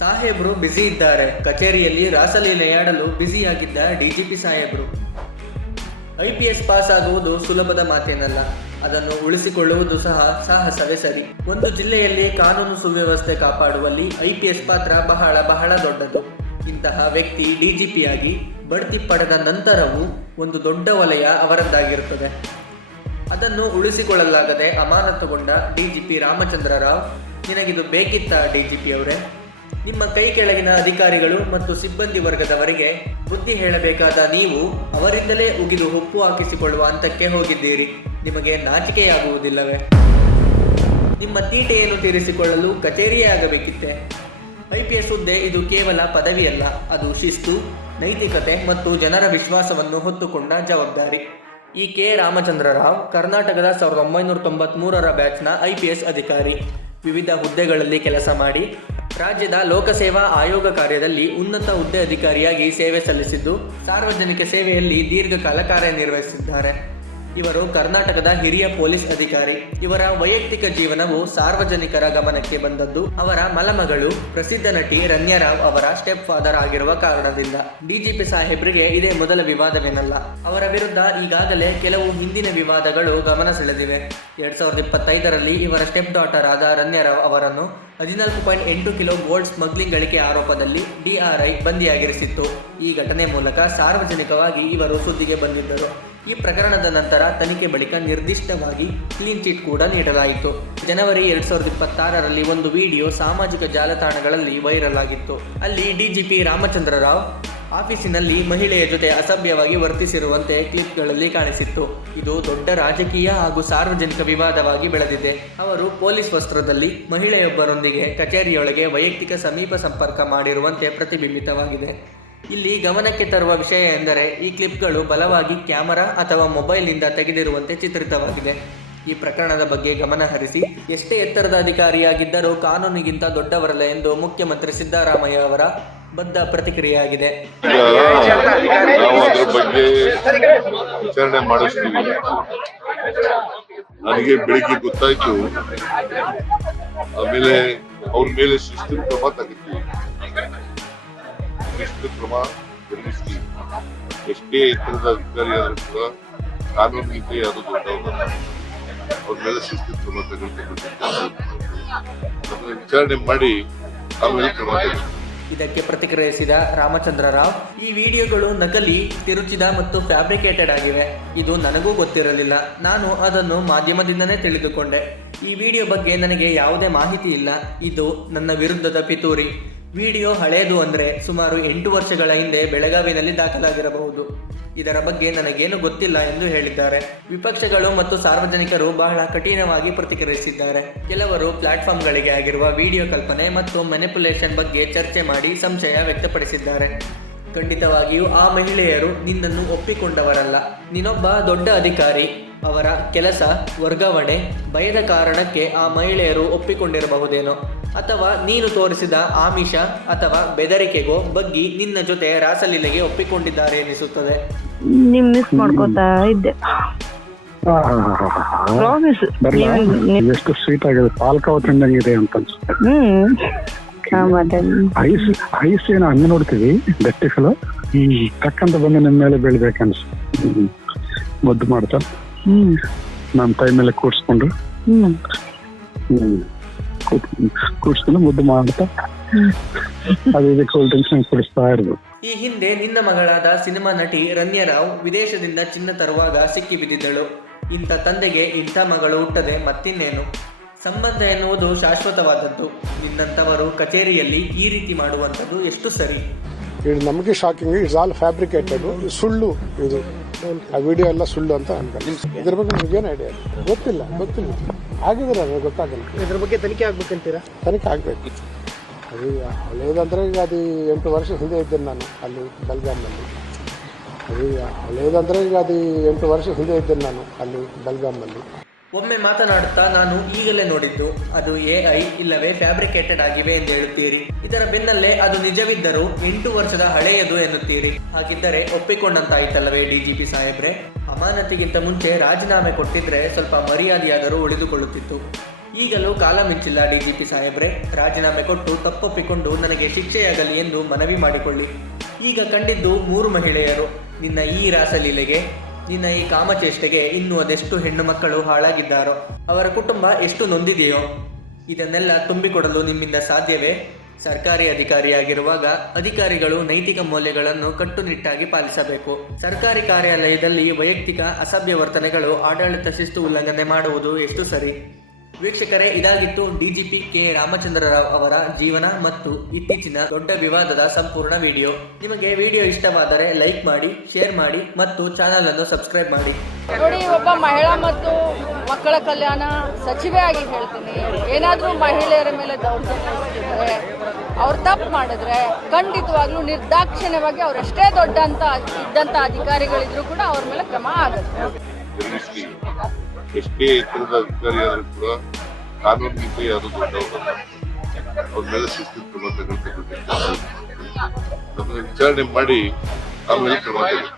ಸಾಹೇಬ್ರು ಬ್ಯುಸಿ ಇದ್ದಾರೆ. ಕಚೇರಿಯಲ್ಲಿ ರಾಸಲೀಲೆಯಾಡಲು ಬ್ಯುಸಿಯಾಗಿದ್ದ ಡಿಜಿಪಿ ಸಾಹೇಬ್ರು. IPS ಪಾಸ್ ಆಗುವುದು ಸುಲಭದ ಮಾತೇನಲ್ಲ. ಅದನ್ನು ಉಳಿಸಿಕೊಳ್ಳುವುದು ಸಹ ಸಾಹಸವೇ ಸರಿ. ಒಂದು ಜಿಲ್ಲೆಯಲ್ಲಿ ಕಾನೂನು ಸುವ್ಯವಸ್ಥೆ ಕಾಪಾಡುವಲ್ಲಿ IPS ಪಾತ್ರ ಬಹಳ ಬಹಳ ದೊಡ್ಡದು. ಇಂತಹ ವ್ಯಕ್ತಿ DGPಯಾಗಿ ಬಡ್ತಿ ಪಡೆದ ನಂತರವೂ ಒಂದು ದೊಡ್ಡ ವಲಯ ಅವರದ್ದಾಗಿರುತ್ತದೆ. ಅದನ್ನು ಉಳಿಸಿಕೊಳ್ಳಲಾಗದೆ ಅಮಾನತುಗೊಂಡ DGP ರಾಮಚಂದ್ರ ರಾವ್, ನಿನಗಿದು ಬೇಕಿತ್ತ DGP ಅವರೇ? ನಿಮ್ಮ ಕೈ ಕೆಳಗಿನ ಅಧಿಕಾರಿಗಳು ಮತ್ತು ಸಿಬ್ಬಂದಿ ವರ್ಗದವರಿಗೆ ಬುದ್ಧಿ ಹೇಳಬೇಕಾದ ನೀವು ಅವರಿಂದಲೇ ಉಗಿದು ಹುಪ್ಪು ಹಾಕಿಸಿಕೊಳ್ಳುವ ಹಂತಕ್ಕೆ ಹೋಗಿದ್ದೀರಿ. ನಿಮಗೆ ನಾಚಿಕೆಯಾಗುವುದಿಲ್ಲವೇ? ನಿಮ್ಮ ತೀಟೆಯನ್ನು ತೀರಿಸಿಕೊಳ್ಳಲು ಕಚೇರಿಯೇ ಆಗಬೇಕಿತ್ತೆ. IPS ಹುದ್ದೆ ಇದು ಕೇವಲ ಪದವಿಯಲ್ಲ, ಅದು ಶಿಸ್ತು, ನೈತಿಕತೆ ಮತ್ತು ಜನರ ವಿಶ್ವಾಸವನ್ನು ಹೊತ್ತುಕೊಂಡ ಜವಾಬ್ದಾರಿ. ಈ ಕೆ ರಾಮಚಂದ್ರ ರಾವ್ ಕರ್ನಾಟಕದ 1993ರ ಬ್ಯಾಚ್ನ IPS ಅಧಿಕಾರಿ. ವಿವಿಧ ಹುದ್ದೆಗಳಲ್ಲಿ ಕೆಲಸ ಮಾಡಿ ರಾಜ್ಯದ ಲೋಕಸೇವಾ ಆಯೋಗ ಕಾರ್ಯದಲ್ಲಿ ಉನ್ನತ ಹುದ್ದೆ ಅಧಿಕಾರಿಯಾಗಿ ಸೇವೆ ಸಲ್ಲಿಸಿದ್ದು, ಸಾರ್ವಜನಿಕ ಸೇವೆಯಲ್ಲಿ ದೀರ್ಘಕಾಲ ಕಾರ್ಯನಿರ್ವಹಿಸಿದ್ದಾರೆ. ಇವರು ಕರ್ನಾಟಕದ ಹಿರಿಯ ಪೊಲೀಸ್ ಅಧಿಕಾರಿ. ಇವರ ವೈಯಕ್ತಿಕ ಜೀವನವು ಸಾರ್ವಜನಿಕರ ಗಮನಕ್ಕೆ ಬಂದದ್ದು ಅವರ ಮಲಮಗಳು ಪ್ರಸಿದ್ಧ ನಟಿ ರನ್ಯಾ ರಾವ್ ಅವರ ಸ್ಟೆಪ್ ಫಾದರ್ ಆಗಿರುವ ಕಾರಣದಿಂದ. DGP ಸಾಹೇಬ್ರಿಗೆ ಇದೇ ಮೊದಲ ವಿವಾದವೇನಲ್ಲ. ಅವರ ವಿರುದ್ಧ ಈಗಾಗಲೇ ಕೆಲವು ಹಿಂದಿನ ವಿವಾದಗಳು ಗಮನ ಸೆಳೆದಿವೆ. 2025ರಲ್ಲಿ ಇವರ ಸ್ಟೆಪ್ ಡಾಟರ್ ಆದ ರನ್ಯಾ ರಾವ್ ಅವರನ್ನು 14.8 ಕಿಲೋ ಗೋಲ್ಡ್ ಸ್ಮಗ್ಲಿಂಗ್ ಗಳಿಕೆ ಆರೋಪದಲ್ಲಿ DRI ಬಂಧಿಯಾಗಿರಿಸಿತ್ತು. ಈ ಘಟನೆ ಮೂಲಕ ಸಾರ್ವಜನಿಕವಾಗಿ ಇವರು ಸುದ್ದಿಗೆ ಬಂದಿದ್ದರು. ಈ ಪ್ರಕರಣದ ನಂತರ ತನಿಖೆ ಬಳಿಕ ನಿರ್ದಿಷ್ಟವಾಗಿ ಕ್ಲೀನ್ ಚಿಟ್ ಕೂಡ ನೀಡಲಾಯಿತು. ಜನವರಿ 2026ರಲ್ಲಿ ಒಂದು ವಿಡಿಯೋ ಸಾಮಾಜಿಕ ಜಾಲತಾಣಗಳಲ್ಲಿ ವೈರಲ್ ಆಗಿತ್ತು. ಅಲ್ಲಿ DGP ರಾಮಚಂದ್ರ ರಾವ್ ಆಫೀಸಿನಲ್ಲಿ ಮಹಿಳೆಯ ಜೊತೆ ಅಸಭ್ಯವಾಗಿ ವರ್ತಿಸಿರುವಂತೆ ಕ್ಲಿಪ್ಗಳಲ್ಲಿ ಕಾಣಿಸಿತ್ತು. ಇದು ದೊಡ್ಡ ರಾಜಕೀಯ ಹಾಗೂ ಸಾರ್ವಜನಿಕ ವಿವಾದವಾಗಿ ಬೆಳೆದಿದೆ. ಅವರು ಪೊಲೀಸ್ ವಸ್ತ್ರದಲ್ಲಿ ಮಹಿಳೆಯೊಬ್ಬರೊಂದಿಗೆ ಕಚೇರಿಯೊಳಗೆ ವೈಯಕ್ತಿಕ ಸಮೀಪ ಸಂಪರ್ಕ ಮಾಡಿರುವಂತೆ ಪ್ರತಿಬಿಂಬಿತವಾಗಿದೆ. ಇಲ್ಲಿ ಗಮನಕ್ಕೆ ತರುವ ವಿಷಯ ಎಂದರೆ ಈ ಕ್ಲಿಪ್ಗಳು ಬಲವಾಗಿ ಕ್ಯಾಮರಾ ಅಥವಾ ಮೊಬೈಲ್ನಿಂದ ತೆಗೆದಿರುವಂತೆ ಚಿತ್ರಿತವಾಗಿದೆ. ಈ ಪ್ರಕರಣದ ಬಗ್ಗೆ ಗಮನ ಹರಿಸಿ, ಎಷ್ಟೇ ಎತ್ತರದ ಅಧಿಕಾರಿಯಾಗಿದ್ದರೂ ಕಾನೂನಿಗಿಂತ ದೊಡ್ಡವರಲ್ಲ ಎಂದು ಮುಖ್ಯಮಂತ್ರಿ ಸಿದ್ದರಾಮಯ್ಯ ಅವರ ಬದ್ಧ ಪ್ರತಿಕ್ರಿಯೆಯಾಗಿದೆ. ನಾವು ಅದ್ರ ಬಗ್ಗೆ ವಿಚಾರಣೆ ಮಾಡಿಸ್ತೀವಿ. ನನಗೆ ಬೆಳಿಗ್ಗೆ ಗೊತ್ತಾಯ್ತು. ಆಮೇಲೆ ಅವ್ರ ಮೇಲೆ ಶಿಸ್ತಿನ ಕ್ರಮ ತಗೋತೀವಿ. ಶಿಸ್ತಿನ ಕ್ರಮ ಜರುಗಿಸ್ತೀವಿ. ಎಷ್ಟೇ ಎತ್ತರದ ಅಧಿಕಾರಿ ಆದ್ರೂ ಕೂಡ ಕಾನೂನಿಗಿಂತ ಯಾರು ದೊಡ್ಡವರಲ್ಲ. ಅವ್ರ ಮೇಲೆ ಶಿಸ್ತಿನ ಕ್ರಮ ತಗೊಳ್ತೀವಿ. ಅದನ್ನ ವಿಚಾರಣೆ ಮಾಡಿ ಆಮೇಲೆ ಕ್ರಮ ತಗೊಳ್ತೀವಿ. ಇದಕ್ಕೆ ಪ್ರತಿಕ್ರಿಯಿಸಿದ ರಾಮಚಂದ್ರ ರಾವ್, ಈ ವಿಡಿಯೋಗಳು ನಕಲಿ, ತಿರುಚಿದ ಮತ್ತು ಫ್ಯಾಬ್ರಿಕೇಟೆಡ್ ಆಗಿವೆ. ಇದು ನನಗೂ ಗೊತ್ತಿರಲಿಲ್ಲ. ನಾನು ಅದನ್ನು ಮಾಧ್ಯಮದಿಂದನೇ ತಿಳಿದುಕೊಂಡೆ. ಈ ವಿಡಿಯೋ ಬಗ್ಗೆ ನನಗೆ ಯಾವುದೇ ಮಾಹಿತಿ ಇಲ್ಲ. ಇದು ನನ್ನ ವಿರುದ್ಧದ ಪಿತೂರಿ. ವಿಡಿಯೋ ಹಳೆಯದು ಅಂದರೆ ಸುಮಾರು 8 ವರ್ಷಗಳ ಹಿಂದೆ ಬೆಳಗಾವಿನಲ್ಲಿ ದಾಖಲಾಗಿರಬಹುದು. ಇದರ ಬಗ್ಗೆ ನನಗೇನು ಗೊತ್ತಿಲ್ಲ ಎಂದು ಹೇಳಿದ್ದಾರೆ. ವಿಪಕ್ಷಗಳು ಮತ್ತು ಸಾರ್ವಜನಿಕರು ಬಹಳ ಕಠಿಣವಾಗಿ ಪ್ರತಿಕ್ರಿಯಿಸಿದ್ದಾರೆ. ಕೆಲವರು ಪ್ಲಾಟ್ಫಾರ್ಮ್ಗಳಿಗೆ ಆಗಿರುವ ವಿಡಿಯೋ ಕಲ್ಪನೆ ಮತ್ತು ಮ್ಯಾನಿಪುಲೇಷನ್ ಬಗ್ಗೆ ಚರ್ಚೆ ಮಾಡಿ ಸಂಶಯ ವ್ಯಕ್ತಪಡಿಸಿದ್ದಾರೆ. ಖಂಡಿತವಾಗಿಯೂ ಆ ಮಹಿಳೆಯರು ನಿನ್ನನ್ನು ಒಪ್ಪಿಕೊಂಡವರಲ್ಲ. ನೀನೊಬ್ಬ ದೊಡ್ಡ ಅಧಿಕಾರಿ. ಅವರ ಕೆಲಸ, ವರ್ಗಾವಣೆ, ಭಯದ ಕಾರಣಕ್ಕೆ ಆ ಮಹಿಳೆಯರು ಒಪ್ಪಿಕೊಂಡಿರಬಹುದೇನೋ, ಅಥವಾ ನೀನು ತೋರಿಸಿದ ಆಮಿಷ ಅಥವಾ ಬೆದರಿಕೆಗೋ ಬಗ್ಗಿ ನಿನ್ನ ಜೊತೆ ರಾಸಲೀಲೆಗೆ ಒಪ್ಪಿಕೊಂಡಿದ್ದಾರೆ ಎನಿಸುತ್ತದೆ. ಮಿಸ್ ಮಾಡ್ಕೋತಾ ಇದ್ದೆ. ಎಷ್ಟು ಸ್ವೀಟ್ ಆಗಿದೆ, ಪಾಲ್ಕಾವ ತಿಂದಂಗಿದೆ ಅಂತ ಅನ್ಸುತ್ತೆ. ಐಸ್ ಏನೋ ಹಂಗ ನೋಡ್ತೀವಿ ಗಟ್ಟಿಸಲು ಟಕ್ಕಂತ ಬಂದು ನಿಮ್ಮ ಮೇಲೆ ಬೀಳ್ಬೇಕನ್ಸು. ಮುದ್ದು ಮಾಡ್ತಾ ನಮ್ಮ ಕೈ ಮೇಲೆ ಕೂಡ್ಸ್ಕೊಂಡು ಕೂಡ್ಸ್ಕೊಂಡು ಮುದ್ದು ಮಾಡ್ತಾ ಅದೇ ಕೂಲ್ ಡ್ರಿಂಕ್ಸ್ ಕುಡಿಸ್ತಾ ಇರೋದು. ಈ ಹಿಂದೆ ನಿನ್ನ ಮಗಳಾದ ಸಿನಿಮಾ ನಟಿ ರನ್ಯಾ ರಾವ್ ವಿದೇಶದಿಂದ ಚಿನ್ನ ತರುವಾಗ ಸಿಕ್ಕಿ ಬಿದ್ದಿದ್ದಳು. ಇಂಥ ತಂದೆಗೆ ಇಂಥ ಮಗಳು ಹುಟ್ಟದೆ ಮತ್ತಿನ್ನೇನು. ಸಂಬಂಧ ಎನ್ನುವುದು ಶಾಶ್ವತವಾದದ್ದು. ನಿನ್ನಂಥವರು ಕಚೇರಿಯಲ್ಲಿ ಈ ರೀತಿ ಮಾಡುವಂಥದ್ದು ಎಷ್ಟು ಸರಿ? ಇದು ನಮಗೆ ಶಾಕಿಂಗ್. It's all fabricated. ಸುಳ್ಳು. ಇದು ಆ ವಿಡಿಯೋ ಎಲ್ಲ ಸುಳ್ಳು ಅಂತ ಅನ್ಕೊಂಡು ಇದ್ರ ಬಗ್ಗೆ ನಿಮಗೇನು ಐಡಿಯಾ? ಗೊತ್ತಿಲ್ಲ ಆಗಿದ್ರೆ ನನಗೆ ಗೊತ್ತಾಗಲ್ಲ. ಇದ್ರ ಬಗ್ಗೆ ತನಿಖೆ ಆಗ್ಬೇಕಂತೀರಾ? ತನಿಖೆ ಆಗಬೇಕು. ಅದು ಹಳೇದಂದ್ರೆ ಈಗ ಅದು 8 ವರ್ಷ ಹಿಂದೆ ಇದ್ದೇನೆ ನಾನು ಅಲ್ಲಿ ಬೆಲ್ಗಾಮ್ನಲ್ಲಿ. ಅದು ಹಳೇದಂದ್ರೆ ಈಗ ಅದು 8 ವರ್ಷ ಹಿಂದೆ ಇದ್ದೇನೆ ನಾನು ಅಲ್ಲಿ ಬೆಲ್ಗಾಮ್ನಲ್ಲಿ. ಒಮ್ಮೆ ಮಾತನಾಡುತ್ತಾ ನಾನು ಈಗಲೇ ನೋಡಿದ್ದು ಅದು AI ಇಲ್ಲವೇ ಫ್ಯಾಬ್ರಿಕೇಟೆಡ್ ಆಗಿವೆ ಎಂದು ಹೇಳುತ್ತೀರಿ. ಇದರ ಬೆನ್ನಲ್ಲೇ ಅದು ನಿಜವಿದ್ದರೂ 8 ವರ್ಷದ ಹಳೆಯದು ಎನ್ನುತ್ತೀರಿ. ಹಾಗಿದ್ದರೆ ಒಪ್ಪಿಕೊಂಡಂತಾಯ್ತಲ್ಲವೇ DGP ಸಾಹೇಬ್ರೆ? ಅಮಾನತಿಗಿಂತ ಮುಂಚೆ ರಾಜೀನಾಮೆ ಕೊಟ್ಟಿದ್ರೆ ಸ್ವಲ್ಪ ಮರ್ಯಾದೆಯಾದರೂ ಉಳಿದುಕೊಳ್ಳುತ್ತಿತ್ತು. ಈಗಲೂ ಕಾಲ ಮಿಂಚಿಲ್ಲ ಡಿಜಿಪಿ ಸಾಹೇಬ್ರೆ, ರಾಜೀನಾಮೆ ಕೊಟ್ಟು ತಪ್ಪೊಪ್ಪಿಕೊಂಡು ನನಗೆ ಶಿಕ್ಷೆಯಾಗಲಿ ಎಂದು ಮನವಿ ಮಾಡಿಕೊಳ್ಳಿ. ಈಗ ಕಂಡಿದ್ದು 3 ಮಹಿಳೆಯರು. ನಿನ್ನ ಈ ರಾಸಲೀಲೆಗೆ, ನಿನ್ನ ಈ ಕಾಮಚೇಷ್ಟೆಗೆ ಇನ್ನೂ ಅದೆಷ್ಟು ಹೆಣ್ಣು ಮಕ್ಕಳು ಹಾಳಾಗಿದ್ದಾರೋ, ಅವರ ಕುಟುಂಬ ಎಷ್ಟು ನೊಂದಿದೆಯೋ, ಇದನ್ನೆಲ್ಲ ತುಂಬಿಕೊಡಲು ನಿಮ್ಮಿಂದ ಸಾಧ್ಯವೇ? ಸರ್ಕಾರಿ ಅಧಿಕಾರಿಯಾಗಿರುವಾಗ ಅಧಿಕಾರಿಗಳು ನೈತಿಕ ಮೌಲ್ಯಗಳನ್ನು ಕಟ್ಟುನಿಟ್ಟಾಗಿ ಪಾಲಿಸಬೇಕು. ಸರ್ಕಾರಿ ಕಾರ್ಯಾಲಯದಲ್ಲಿ ವೈಯಕ್ತಿಕ ಅಸಭ್ಯ ವರ್ತನೆಗಳು, ಆಡಳಿತ ಶಿಸ್ತು ಉಲ್ಲಂಘನೆ ಮಾಡುವುದು ಎಷ್ಟು ಸರಿ? ವೀಕ್ಷಕರೇ, ಇದಾಗಿತ್ತು ಡಿಜಿಪಿ ಕೆ ರಾಮಚಂದ್ರ ರಾವ್ ಅವರ ಜೀವನ ಮತ್ತು ಇತ್ತೀಚಿನ ದೊಡ್ಡ ವಿವಾದದ ಸಂಪೂರ್ಣ ವಿಡಿಯೋ. ನಿಮಗೆ ವಿಡಿಯೋ ಇಷ್ಟವಾದರೆ ಲೈಕ್ ಮಾಡಿ, ಶೇರ್ ಮಾಡಿ ಮತ್ತು ಚಾನಲ್ ಅನ್ನು ಸಬ್ಸ್ಕ್ರೈಬ್ ಮಾಡಿ. ನೋಡಿ, ಒಬ್ಬ ಮಹಿಳಾ ಮತ್ತು ಮಕ್ಕಳ ಕಲ್ಯಾಣ ಸಚಿವೆ ಆಗಿ ಹೇಳ್ತೀನಿ, ಏನಾದರೂ ಮಹಿಳೆಯರ ಮೇಲೆ ದೌರ್ಜನ್ಯ ಎಸಗಿದ್ರೆ, ಅವ್ರು ತಪ್ಪು ಮಾಡಿದ್ರೆ ಖಂಡಿತವಾಗ್ಲೂ ನಿರ್ದಾಕ್ಷಿಣ್ಯವಾಗಿ ಅವರೆಷ್ಟೇ ಇದ್ದಂಥ ಅಧಿಕಾರಿಗಳಿದ್ರು ಕೂಡ ಅವ್ರ ಮೇಲೆ ಕ್ರಮ ಆಗುತ್ತೆ. ಎಷ್ಟೇ ಎತ್ತರದ ಅಧಿಕಾರಿ ಆದ್ರೂ ಕೂಡ ಕಾನೂನಿಗಿಂತ ಯಾರು ದೊಡ್ಡವರಲ್ಲ. ಅವ್ರ ಮೇಲೆ ಶಿಸ್ತಿನ ಕ್ರಮ ತಗೊಳ್ತಕ್ಕಂಥ ಅದನ್ನ ವಿಚಾರಣೆ ಮಾಡಿ ಆಮೇಲೆ ಕ್ರಮ ತಗೊಳ್ಳಿ.